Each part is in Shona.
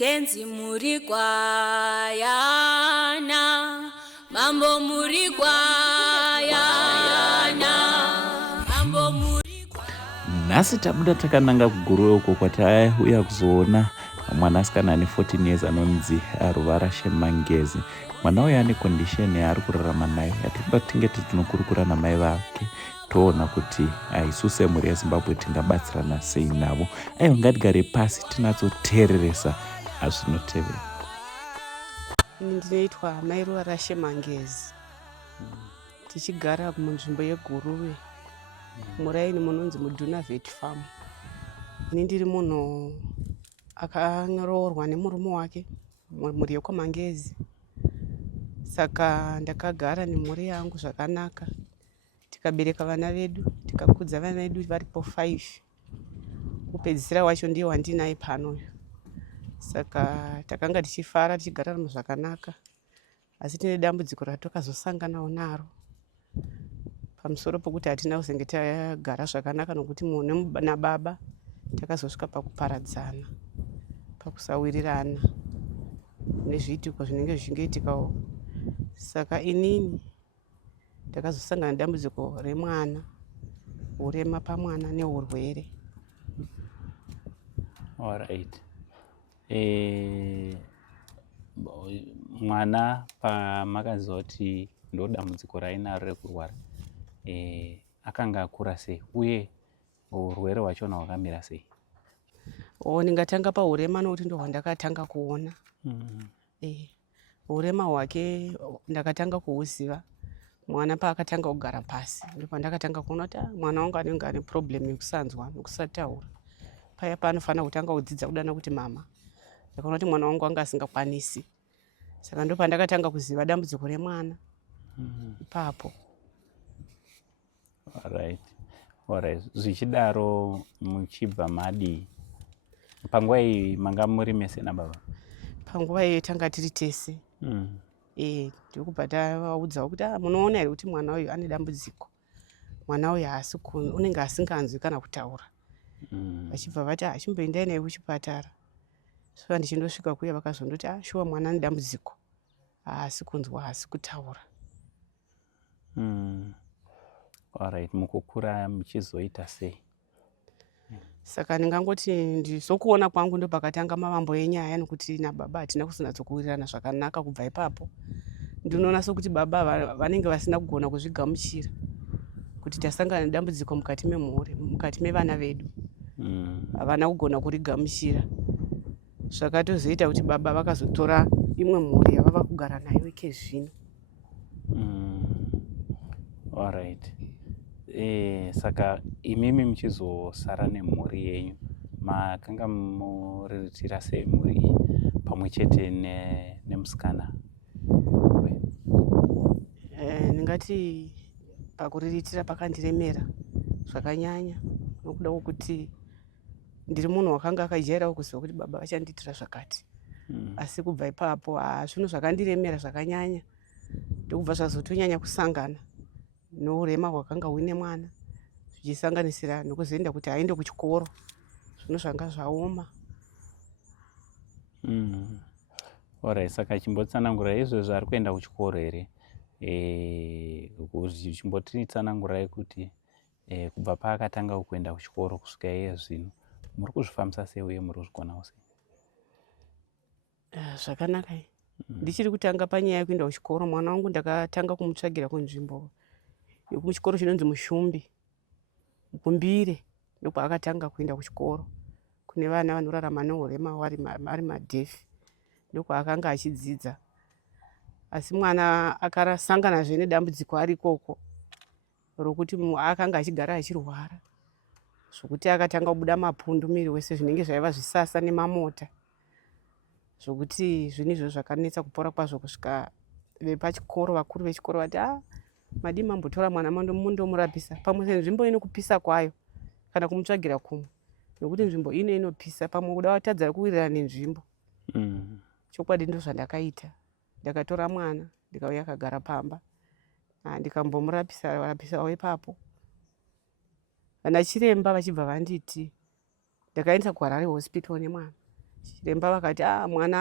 Tenzi muri kwayana, mambo muri kwayana, mambo muri kwayana. Nhasi tabuda takananga kuguruwe uko kwatauya kuzoona mwanasikana ane 14 years anonzi Ruvara Shemangezi. Mwana uyu ane condition yaari kurarama nayo yatinoda tinge tinokurukura namai vake toona kuti isu semhuri yeZimbabwe tingabatsirana sei navo. Aiwa ngatigare pasi tinatsoteereresa azvinotevera. Ndinoitwa mai Ruvara Shemangezi, tichigara munzvimbo yeGuruve muraini munonzi Mudhunavet Farm. Ndiri munhu akaroorwa nemurume wake mhuri yekwaMangezi, saka ndakagara nemhuri yangu zvakanaka, tikabereka vana vedu, tikakudza vana vedu varipo 5. Kupedzisira wacho ndiye wandinaye pano. Saka takanga tichifara tichigara zvakanaka, asi tine dambudziko ratakazosanganawo naro pamusoro pokuti hatina kuzenge tagara zvakanaka, nokuti munhu nababa takazosvika pakuparadzana, pakusawirirana nezviitiko zvinenge zvichingoitikawo. Saka inini ndakazosangana nedambudziko remwana, urema pamwana neurwere. Alright. Mwana pamakaziva kuti ndo dambudziko rainaro rekurwara, akanga akura sei uye urwere hwachona hwakamira sei? Ndingatanga paurema nokuti ndo hwandakatanga kuona. Urema hwake ndakatanga kuhuziva mwana paakatanga kugara pasi, ndipo pandakatanga kuona kuti mwana wangu anenge ane problem yekusanzwa nokusataura. Paya paanofanira kutanga kudzidza kudana kuti mama. Ndakaona kuti mwana wangu anga asingakwanisi, saka ndo pandakatanga kuziva dambudziko remwana ipapo. Alright. Zvichidaro muchibva madi panguva iyi manga muri mese nababa? Panguva iyi tanga tiri tese. Ndokubva tavaudzawo kuti munoona here kuti mwana uyu ane dambudziko, mwana uyu unenge asinganzwi kana kutaura. Vachibva vati chimboendai naye kuchipatara. Saka ndichindosvika kuye vakazondoti shuwa mwana ane dambudziko, haasi kunzwa, haasi kutaura. Alright, mukukura muchizoita sei? Saka ndingangoti sokuona kwangu ndo pakatanga mavambo enyaya, nokuti nababa hatina kusinatsokuwirirana zvakanaka. Kubva ipapo ndinoona sokuti baba vanenge vasina kugona kuzvigamuchira kuti tasangana nedambudziko mukati memhuri, mukati mevana vedu, havana kugona kurigamuchira. Zvakatozoita kuti baba vakazotora imwe mhuri yavava kugara nayo ikezvino. Alright. Saka imimi muchizosara nemhuri yenyu, makanga muriritira sei mhuri iyi pamwe chete nemusikana? Ndingati pakuriritira pakandiremera zvakanyanya, nokuda kwokuti ndiri munhu wakanga akajairawo kuziva kuti baba vachandiitira zvakati. Asi kubva ipapo zvinhu zvakandiremera zvakanyanya, ndokubva zvazotonyanya kusangana nourema hwakanga huine mwana, zvichisanganisira nokuzoenda kuti aende kuchikoro, zvinhu zvanga zvaoma. Alright, saka chimbotsanangurai izvozvo ari kuenda kuchikoro here? Chimbotitsanangurai kuti kubva paakatanga kuenda kuchikoro kusvika iye zvino muri kuzvifambisa sei uye muri kuzvigonawo sei? Zvakanaka. Ndichiri kutanga panyaya yekuenda kuchikoro, mwana wangu ndakatanga kumutsvagira kunzvimbo yekuchikoro chinonzi Mushumbi, Mukumbire, ndokwaakatanga kuenda kuchikoro kune vana vanorarama neurema ari madhefi, ndokwaakanga achidzidza. Asi mwana akasanganazve nedambudziko ari ikoko rokuti akanga achigara achirwara, zvokuti akatanga kubuda mapundu muviri wese, zvinenge zvaiva zvisasa nemamota, zvokuti zvinhu izvo zvakanetsa kupora kwazvo. Kusvika vepachikoro, vakuru vechikoro vati madii mambotora mwana mundomurapisa pamwe nenzvimbo inokupisa kwayo, kana kumutsvagira kumwe, nokuti nzvimbo ine inopisa, pamwe kuda watadza kuwirirana nenzvimbo. Chokwadi ndo zvandakaita. Ndakatora mwana ndikauya akagara pamba, ndikambomurapisa ipapo. Vana chiremba vachibva vanditi ndakaendesa kuHarare hospital nemwana, chiremba vakati mwana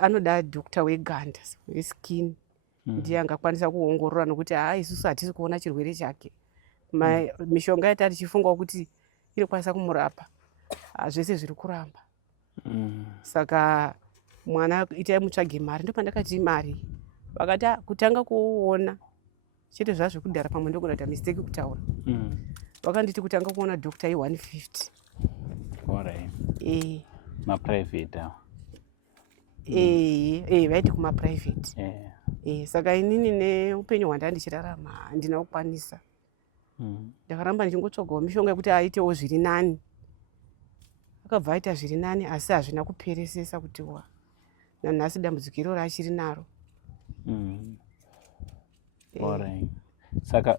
anoda dhokta weganda weskin ndiye angakwanisa kuongorora nokuti isusu hatisi kuona chirwere chake. Mishonga yatari tichifunga kuti inokwanisa kumurapa zvese zviri kuramba. Saka mwana itai mutsvage mari. Ndopandakati mari vakati kutanga kuona chete zvazvo kudhara pamwe ndogona kuita mistake kutaura. Vakanditi kutanga kuona dhokta ye150. Maprivate vaiti kumaprivate. Saka inini neupenyu hwanda ndichirarama handina kukwanisa. Ndakaramba ndichingotsvagawo mishonga yekuti aitewo zviri nani. Akabva aita zviri nani asi hazvina kuperesesa kuti nanhasi dambudziko iroro achiri naro. Saka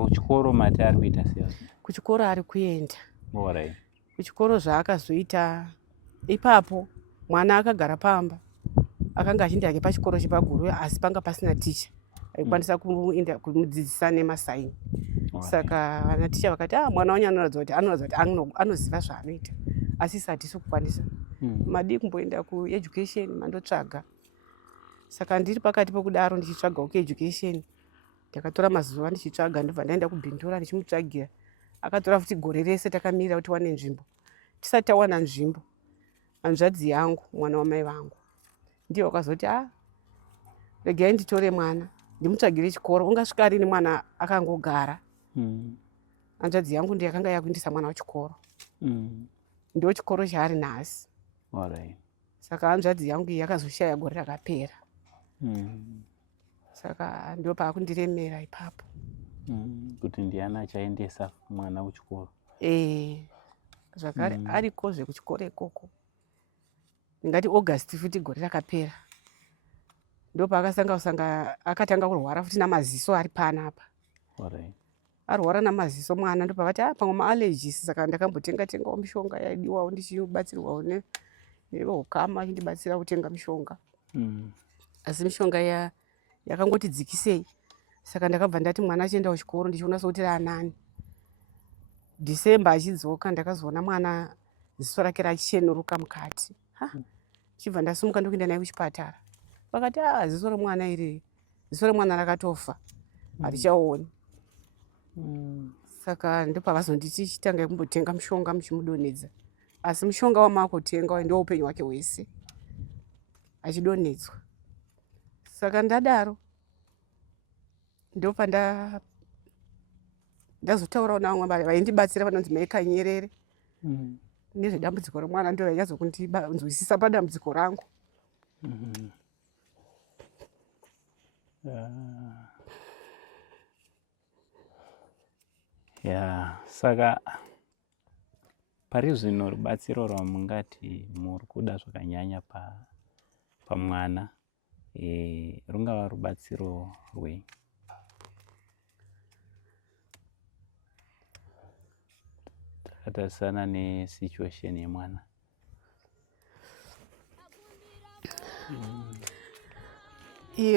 kuchikoro mati ari kuita sei? Kuchikoro ari kuenda. Kuchikoro zvaakazoita ipapo mwana akagara pamba. Akanga achinda yake pachikoro chepaguru asi panga pasina ticha aikwanisa kumudzidzisa nemasaini. Saka vanaticha vakati mwana wanyu anoratidza kuti anoziva zvaanoita asi isi hatisi kukwanisa. Madi kumboenda kueducation mandotsvaga. Saka ndiri pakati pokudaro ndichitsvagawo kueducation. Ndakatora mazuva ndichitsvaga ndobva ndaenda kubhindura ndichimutsvagira. Akatora futi gore rese takamirira kuti wane nzvimbo. Tisati tawana nzvimbo, hanzvadzi yangu mwana wamai vangu ndiye wakazoti regai nditore mwana ndimutsvagire chikoro. Ungasvika rini mwana akangogara. Hanzvadzi yangu ndiye akanga yakuindisa mwana kuchikoro. Ndo chikoro chaari nhasi. Saka hanzvadzi yangu iyi yakazoshaya gore rakapera. Saka ndo paakundiremera ipapo. Kuti ndiani achaendesa mwana kuchikoro? Zvakare arikozve kuchikoro ikoko. Ndingati August futi gore rakapera. Ndo paakasanga akatanga kurwara futi namaziso ari panapa. Arwara namaziso mwana ndo pakati pamwe maallergies. Saka ndakambotengawo mishonga yaidiwawo ndichibatsirwawo neveukama achindibatsira kutenga mishonga. Asi mishonga yakangoti dzikisei. Saka ndakabva ndati mwana achienda kuchikoro ndichiona sokuti raanani. December achidzoka ndakazoona mwana ziso rake rachenuruka mukati. Chibva ndasimuka ndokuenda naye kuchipatara. Vakati ziso remwana iri ziso remwana rakatofa hatichaoni. Saka ndopavazonditi chitanga kumbotenga mushonga muchimudonhedza. Asi mushonga wamakotenga ndio upenyu hwake hwese achidonhedzwa. Saka ndadaro ndopa ndazotaurawo navamwe vaindibatsira vanonzi maikanyerere nezvedambudziko remwana ndo vainyazokunzwisisa padambudziko rangu. Saka pari zvino rubatsiro rwamungati muri kuda zvakanyanya pamwana rungava rubatsiro rwei? Takatarisana nesituation yemwana.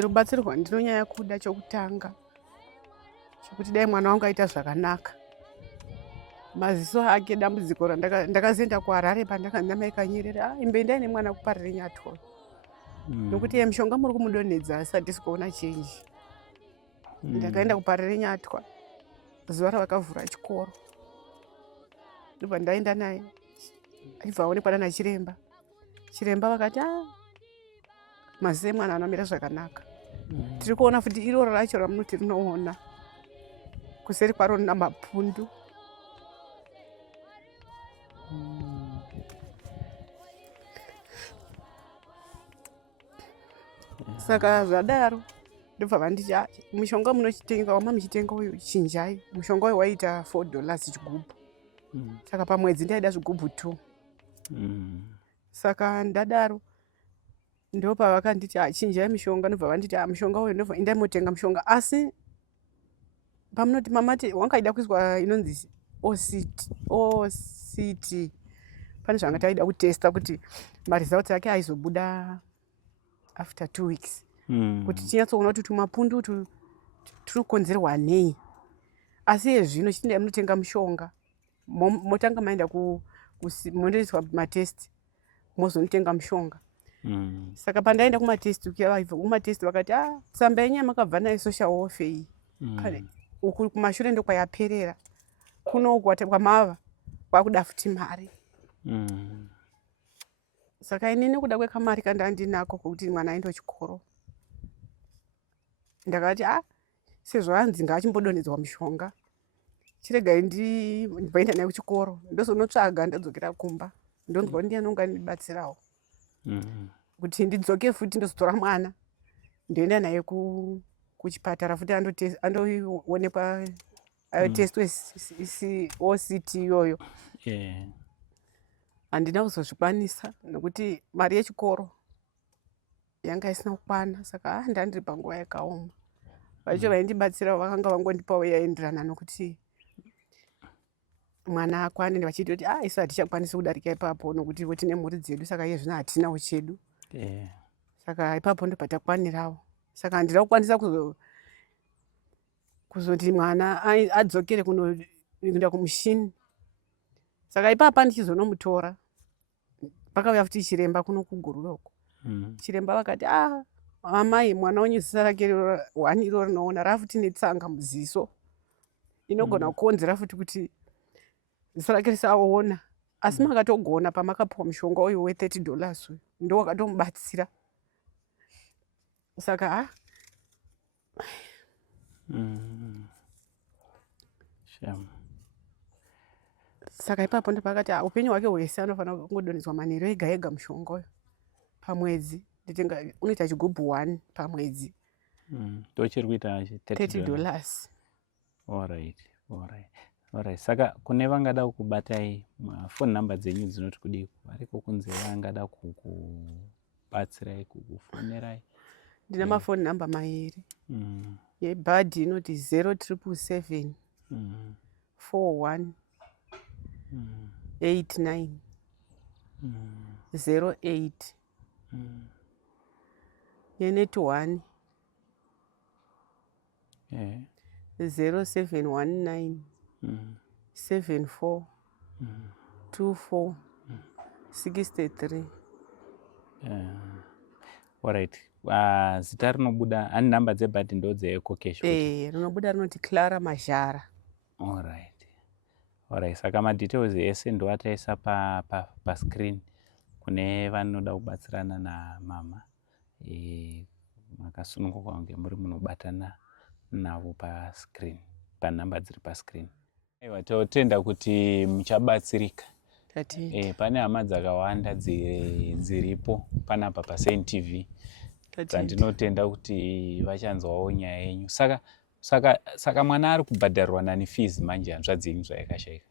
Rubatsiro rwandinonyanya kuda chokutanga chokuti dai mwana wangu aita zvakanaka. Maziso ake dambudziko ndakazoenda kuHarare pandakanga maikanyerera imboendai nemwana kuparire Nyatwa. Nokuti mishonga muri kumudonhedza asi hatisi kuona change. Ndakaenda kuparire Nyatwa zuva ravakavhura chikoro. Ndobva ndaenda naye achibva aonekwa nana chiremba. Chiremba vakati maziso emwana anomira zvakanaka. Tiri kuona futi iroro racho ramunoti rinoona kuseri kwaro rina mapundu. Saka zvadaro ndobva vanditi mushonga munochitenga wama muchitenga uyu chinjai. Mushonga uyu waita $4 chigubhu. Saka pamwedzi ndaida zvigubhu 2. Saka ndadaro ndopa vakanditi chinjai mushonga. Ndobva vanditi mushonga uyu ndobva endai motenga mushonga. Asi pamunoti mamati wangaida kuiswa inonzi OCT pane zvanga taida kutesta kuti maresults ake aizobuda after 2 weeks. Kuti tinyatsoona kuti tumapundu turi kukonzerwa nei. Asi zvino chitindai munotenga mushonga motanga maenda mundoiswa matesti mozonotenga mushonga. Mm. Saka pandaenda kumatesti ukivabva kumatesti vakati tsamba yenyu yamakabva nayo social welfare iyi uku kumashure ndokwayaperera, kuno kwamava kwakuda futi mari. Saka inini kuda kwekamari kandandinako kuti mwana aende chikoro ndakati sezvo anzi ngaachimbodonhedzwa mushonga chiregai ndimboenda naye kuchikoro ndozonotsvaga ndadzokera kumba ndonzwa kuti ndiani ungandibatsirawo kuti ndidzoke futi ndozotora mwana ndoenda naye kuchipatara futi andoonekwa testwe OCT iyoyo. Handina kuzozvikwanisa nekuti mari yechikoro yanga isina kukwana, saka ndandiri panguva yakaoma. Vacho vaindibatsira vakanga vangondipawo yaenderana nokuti mwana akwane, vachiti kuti isu hatichakwanisi kudarika ipapo nokuti tine mhuri dzedu, saka iye zvino hatinawo chedu. Saka ipapo ndopatakwanirawo. Saka handina kukwanisa kuzoti mwana adzokere kuenda kumushini. Saka ipapa ndichizonomutora pakauya futi chiremba kuno kugururoko. Chiremba vakati amai mwana wenyu zisa rake hwani iro rinoona rafuti netsanga muziso inogona kukonzera futi kuti ziso rake risaona, asi makatogona pamakapuwa mushonga uyu we$30 uyu ndo wakatomubatsira. Saka saka ipapo ndopakati upenyu hwake hwese anofanira kungodonhedzwa manheru ega ega mushonga uyu pamwedzi. Unoita chigubhu 1 pamwedzi. Ndochiri kuita $30. Alright. Saka kune vangada kukubatai phone number dzenyu dzinoti kudii variko kunze vangada kukubatsirai kukufonerai? Ndina mafoni number mairi. Yebhadhi inoti 0777 41 89 08. Yeneti 1 0719 74 24 63. Alright. Zita rinobuda ani namba dzebhadhi ndo dzeEco Cash. Rinobuda rinoti Clara Mazhara. Alright. Saka madetails ese ndo ataisa pa screen kune vanoda kubatsirana namama. Makasununguka kunge muri munobatana navo pa screen, pa namba dziri pa screen. Aiwa, totenda kuti muchabatsirika. Pane hama dzakawanda dziripo panapa pa Saint TV. Ndinotenda kuti vachanzwawo nyaya yenyu. Saka mwana ari kubhadharirwa nani fees manje hanzvadzi yenyu zvayakashaika?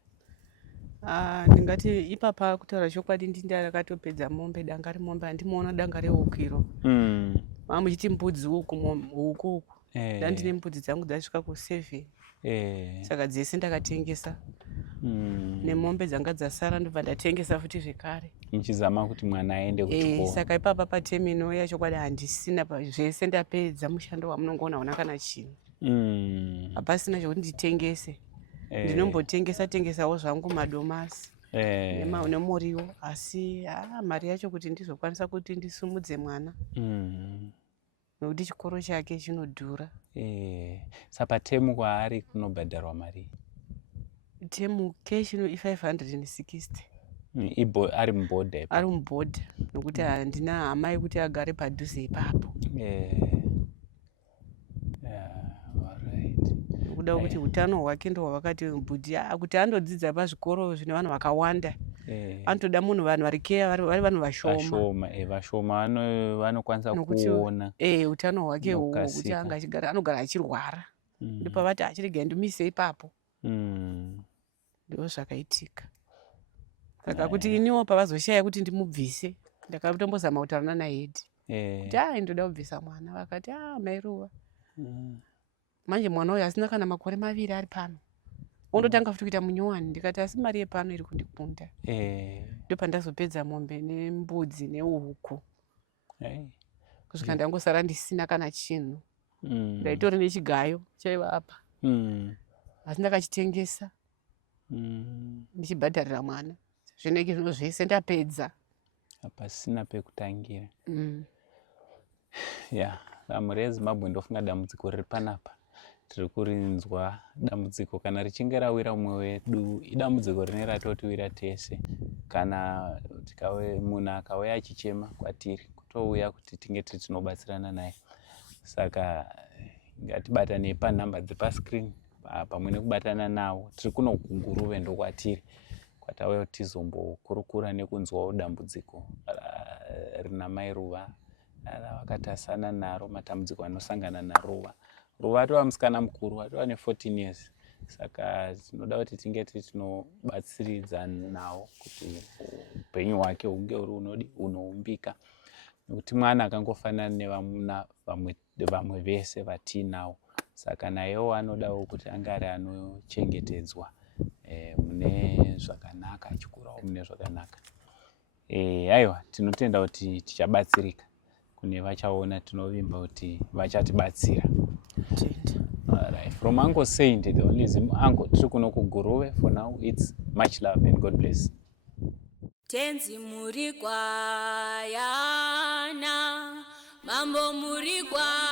Ndingati ipapa kutaura chokwadi ndakatopedza mombe, danga remombe handimuona danga reukiro. Muchiti mbudzi huku ndandine mbudzi dzangu dzasvika ku7. Saka dzese ndakatengesa. Nemombe dzanga dzasara ndobva ndatengesa futi zvekare. Muchizama kuti mwana aende kuchikoro. Saka ipapa patemino yachokwadi handisina zvese ndapedza mushando wamunongoona una kana chinhu. Hapasina zvokuti nditengese. Ndinombotengesa-tengesawo zvangu madomasi nemuriwo, asi mari yacho kuti ndizokwanisa kuti ndisumudze mwana nokuti chikoro chake chinodhura. Saka temu kwaari kunobhadharwa mari? Temu keshi i560. Ari mubhodha? Ari mubhodha nokuti handina hama yekuti agare padhuze ipapo. Kuda kuti utano hwake ndo hwakati mbudhi kuti andodzidza pazvikoro zvine vanhu vakawanda anotoda munhu vanhu vari keya vari vanhu vashoma vanokwanisa kuona utano hwake hwo kuti anogara achirwara. Ndopavati achiregai ndimise ipapo ndo zvakaitika. Saka kuti iniwo pavazoshaya kuti ndimubvise ndakatombozama kutaurana naHedi kuti ndoda kubvisa mwana, vakati mairuva. Manje mwana uyu asina kana makore 2 ari pano ondotanga futi kuita munyowani. Ndikati asi mari yepano iri kundikunda. Ndopandazopedza mombe nembudzi neuhuku kusvika ndangosara ndisina kana chinhu. Ndaitori nechigayo chaiva apa asi ndakachitengesa ndichibhadharira mwana. zvinenge zvino zvese ndapedza. Hapasina pekutangira. Ya, ramhu reZimbabwe ndofunga dambudziko riri panapa. Tiri kurinzwa dambudziko kana richinge rawira mumwe wedu, idambudziko rine ratotiwira tese. Kana munhu akauya achichema kwatiri, kutouya kuti tinge tinobatsirana naye. Saka ngatibatanei panhamba dzepaskrini pamwe nekubatana nawo. Tiri kuno kuNguruve ndokwatiri. Kwatauya kuti tizombokurukura nekunzwawo dambudziko rina mai Ruva ravakatasana naro, matambudziko anosangana naRuva. Ruva atova musikana mukuru, atova ne14 years. Saka tinoda kuti tinge tinobatsiridza nawo kuti upenyu hwake hunge huri unoumbika. Nekuti mwana akangofanana nevamuna vamwe vese vatinawo. Saka nayewo anodawo kuti ange ari anochengetedzwa mune zvakanaka, achikurawo mune zvakanaka. Aiwa, tinotenda kuti tichabatsirika. Kune vachaona tinovimba kuti vachatibatsira. Alright, from Uncle Saint, the only uncle, tiri kuno kuGuruve. For now, it's much love and God bless. Tenzi muri kwayana, mambo muri kwayana.